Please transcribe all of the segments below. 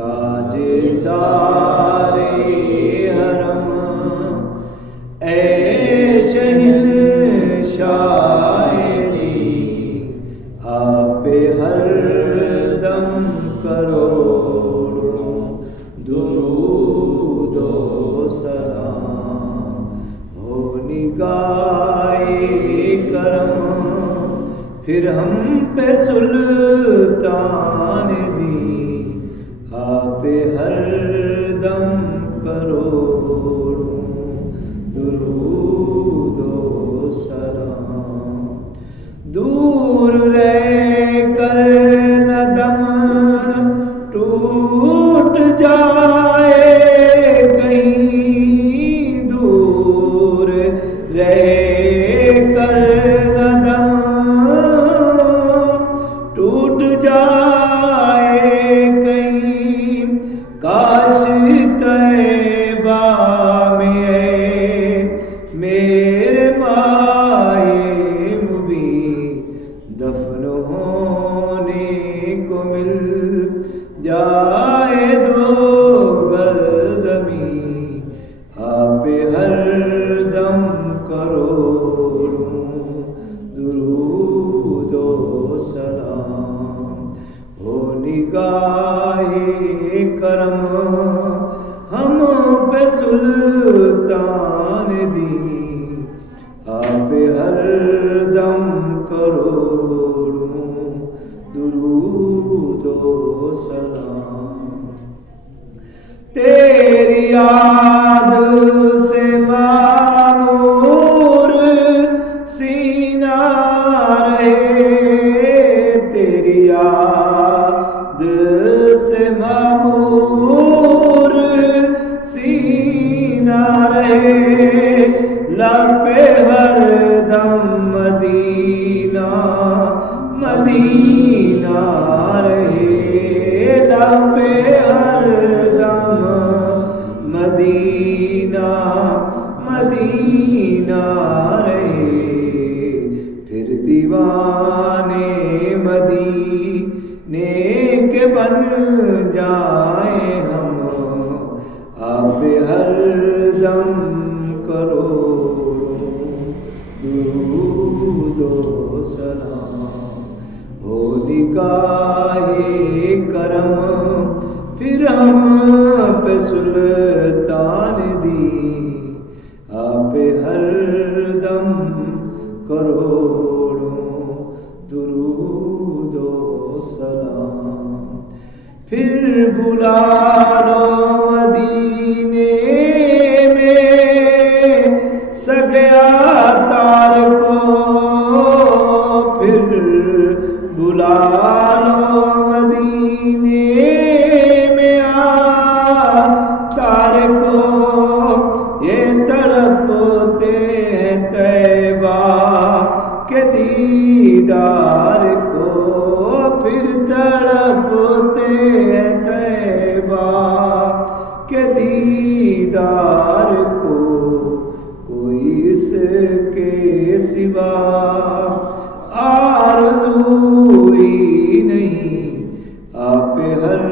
تاجدار حرم اے شہنشاہ دی آپ ہر دم کروڑوں درود و سلام ہو نگاہ کرم پھر ہم پہ سلطان دی آپ ہر دم کروڑوں درود و سلام دور رہ کر نہ دم ٹوٹ جائے کہیں دور رہ کر نہ دم ٹوٹ جائے کہیں کاش طیبہ میں ہے میرے مائے مبین دفن ہونے کو مل جائے دو گردمی آپ ہر دم کروڑوں درود و سلام ہو نگاہ کرم ہم پہ سلطان دی آپ ہر دم کروڑوں درود و سلام تیری یاد سے معمور سینہ رہے تیری یاد سے معمور سینہ رہے لب ہر دم مدینہ مدینہ رہے لب ہر دم مدینہ مدینہ رہے پھر دیوانے مدینے کے بن جائیں ہم آپ ہر دم کروڑوں درود و سلام ہو نگاہ کرم پھر ہم پہ سلطان دی آپ ہر دم کروڑوں درود و سلام پھر بلا لو مدینے میں سگیا تار کو پھر بلا لو مدینے میں تار کو یہ تڑپتے ہیں طیبہ کے دیدار کو پھر تڑپتے ہیں طیبہ کے دیدار کو کوئی اس کے سوا آرزو ہی نہیں آپ ہر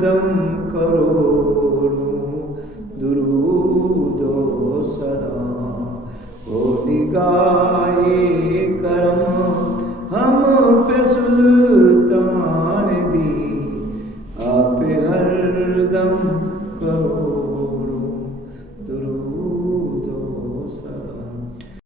دم کروڑوں درود و سلام ہو نگاہ کرم ہم پہ سلطان دی آپ ہر دم کروڑوں